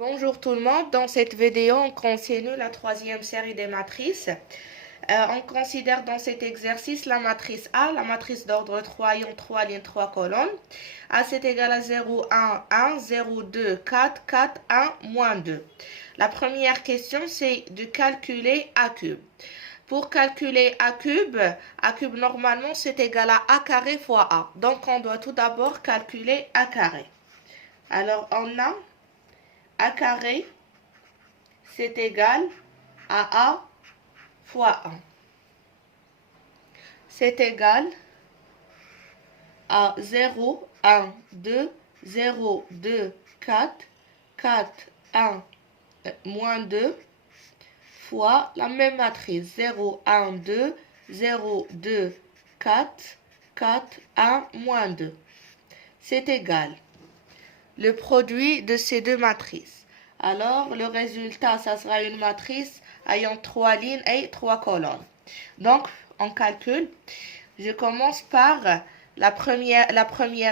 Bonjour tout le monde, dans cette vidéo on continue la troisième série des matrices. On considère dans cet exercice la matrice A, la matrice d'ordre 3 ayant 3 lignes, 3 colonnes. A c'est égal à 0, 1, 1, 0, 2, 4, 4, 1, moins 2. La première question c'est de calculer A cube. Pour calculer A cube normalement c'est égal à A carré fois A. Donc on doit tout d'abord calculer A carré. Alors on a A carré, c'est égal à A fois 1. C'est égal à 0, 1, 2, 0, 2, 4, 4, 1, moins 2, fois la même matrice. 0, 1, 2, 0, 2, 4, 4, 1, moins 2. C'est égal le produit de ces deux matrices. Alors, le résultat, ça sera une matrice ayant 3 lignes et 3 colonnes. Donc, on calcule. Je commence par la première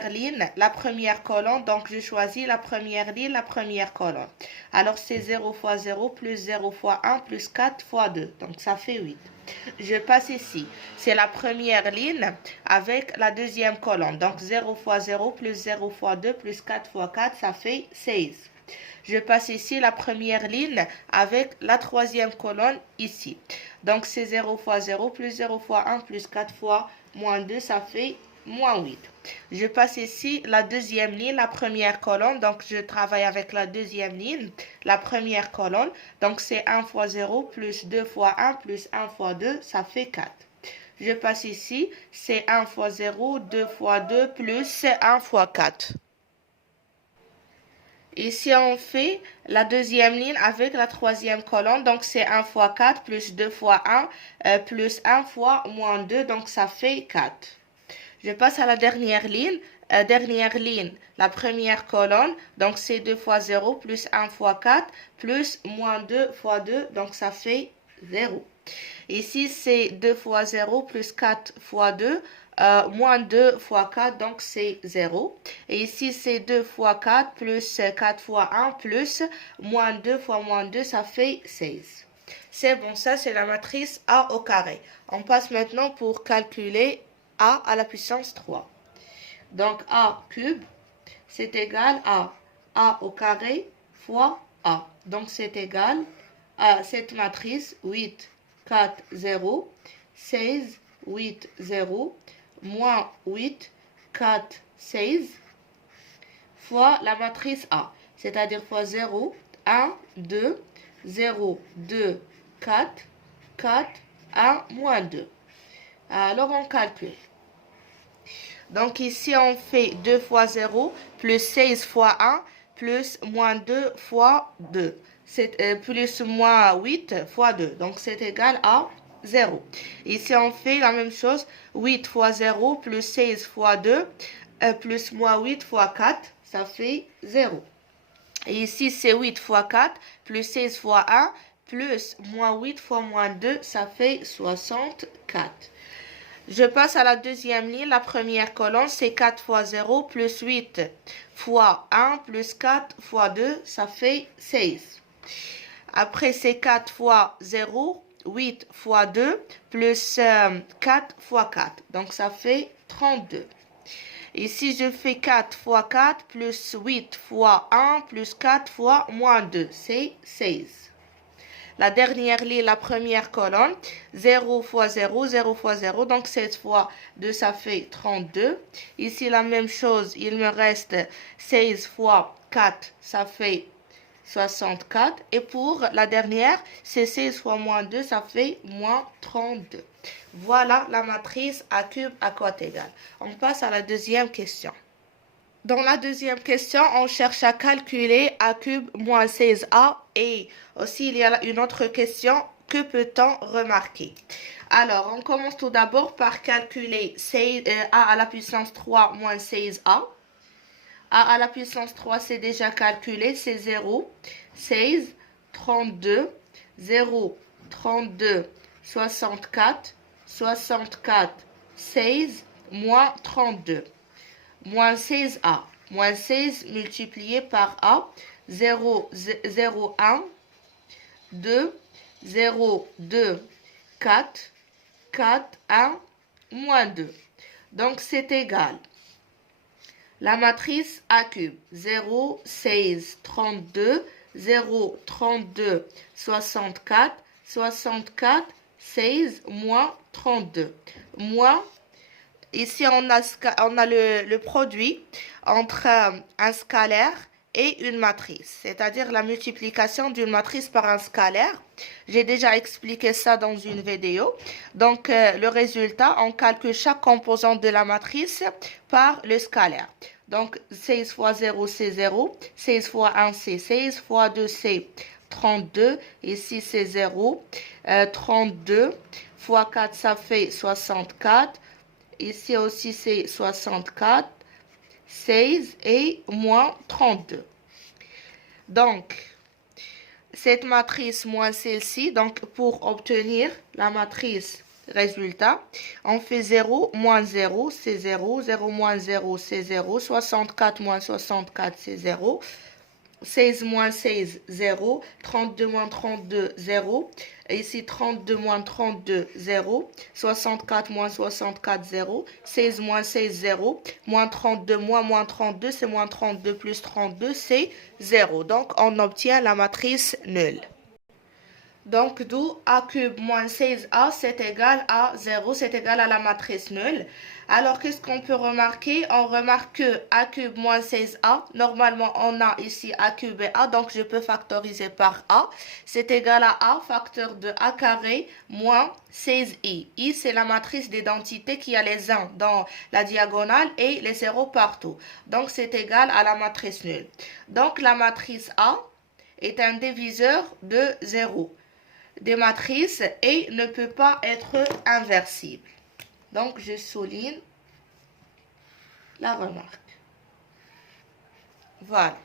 ligne, la première colonne. Donc, je choisis la première ligne, la première colonne. Alors, c'est 0 fois 0 plus 0 fois 1 plus 4 fois 2. Donc, ça fait 8. Je passe ici. C'est la première ligne avec la deuxième colonne. Donc, 0 fois 0 plus 0 fois 2 plus 4 fois 4, ça fait 16. Je passe ici la première ligne avec la troisième colonne ici. Donc, c'est 0 fois 0 plus 0 fois 1 plus 4 fois moins 2, ça fait moins 8. Je passe ici la deuxième ligne, la première colonne. Donc, je travaille avec la deuxième ligne, la première colonne. Donc, c'est 1 fois 0 plus 2 fois 1 plus 1 fois 2, ça fait 4. Je passe ici, c'est 1 fois 0, 2 fois 2 plus 1 fois 4. Ici, on fait la deuxième ligne avec la troisième colonne. Donc, c'est 1 fois 4 plus 2 fois 1 plus 1 fois moins 2. Donc, ça fait 4. Je passe à la dernière ligne. La première colonne. Donc, c'est 2 fois 0 plus 1 fois 4 plus moins 2 fois 2. Donc, ça fait 0. Ici, c'est 2 fois 0 plus 4 fois 2. Moins 2 fois 4, donc c'est 0. Et ici, c'est 2 fois 4 plus 4 fois 1 plus moins 2 fois moins 2, ça fait 16. C'est bon, ça c'est la matrice A au carré. On passe maintenant pour calculer A à la puissance 3. Donc A cube, c'est égal à A au carré fois A. Donc c'est égal à cette matrice 8, 4, 0, 16, 8, 0, moins 8, 4, 16, fois la matrice A, c'est-à-dire fois 0, 1, 2, 0, 2, 4, 4, 1, moins 2. Alors on calcule. Donc ici on fait 2 fois 0 plus 16 fois 1 plus moins 2 fois 2. C'est plus moins 8 fois 2. Donc c'est égal à 0. Ici on fait la même chose. 8 fois 0 plus 16 fois 2 plus moins 8 fois 4. Ça fait 0. Et ici c'est 8 fois 4 plus 16 fois 1 plus moins 8 fois moins 2. Ça fait 64. Je passe à la deuxième ligne. La première colonne, c'est 4 fois 0 plus 8 fois 1 plus 4 fois 2, ça fait 16. Après, c'est 4 fois 0, 8 fois 2 plus 4 fois 4. Donc, ça fait 32. Ici, je fais 4 fois 4 plus 8 fois 1 plus 4 fois moins 2, c'est 16. La dernière ligne, la première colonne, 0 fois 0, 0 fois 0, donc 16 fois 2, ça fait 32. Ici, la même chose, il me reste 16 fois 4, ça fait 64. Et pour la dernière, c'est 16 fois moins 2, ça fait moins 32. Voilà la matrice A cube à cote égale. On passe à la deuxième question. Dans la deuxième question, on cherche à calculer A cube moins 16A et aussi il y a une autre question, que peut-on remarquer? Alors, on commence tout d'abord par calculer A à la puissance 3 moins 16A. A à la puissance 3, c'est déjà calculé, c'est 0, 16, 32, 0, 32, 64, 64, 16, moins 32. Moins 16A. Moins 16 multiplié par A, 0, 0, 1, 2, 0, 2, 4, 4, 1, moins 2. Donc, c'est égal. La matrice A cube, 0, 16, 32, 0, 32, 64, 64, 16, moins 32. Moins, ici on a le produit entre un scalaire et une matrice, c'est-à-dire la multiplication d'une matrice par un scalaire. J'ai déjà expliqué ça dans une vidéo. Donc, le résultat, on calcule chaque composante de la matrice par le scalaire. Donc, 16 fois 0, c'est 0. 16 fois 1, c'est 16. Fois 2, c'est 32. Ici, c'est 0. 32 fois 4, ça fait 64. Ici aussi, c'est 64. 16 et moins 32. Donc, cette matrice moins celle-ci, donc pour obtenir la matrice résultat, on fait 0 moins 0, c'est 0. 0 moins 0, c'est 0. 64 moins 64, c'est 0. 16 moins 16, 0. 32 moins 32, 0. Et ici, 32 moins 32, 0. 64 moins 64, 0. 16 moins 16, 0. Moins 32 moins 32, c'est moins 32 plus 32, c'est 0. Donc, on obtient la matrice nulle. Donc, d'où A cube moins 16A, c'est égal à 0, c'est égal à la matrice nulle. Alors, qu'est-ce qu'on peut remarquer? On remarque que A cube moins 16A, normalement, on a ici A cube et A, donc je peux factoriser par A. C'est égal à A, facteur de A carré, moins 16I. I, c'est la matrice d'identité qui a les 1 dans la diagonale et les 0 partout. Donc, c'est égal à la matrice nulle. Donc, la matrice A est un diviseur de 0. Des matrices et ne peut pas être inversible. Donc, je souligne la remarque. Voilà.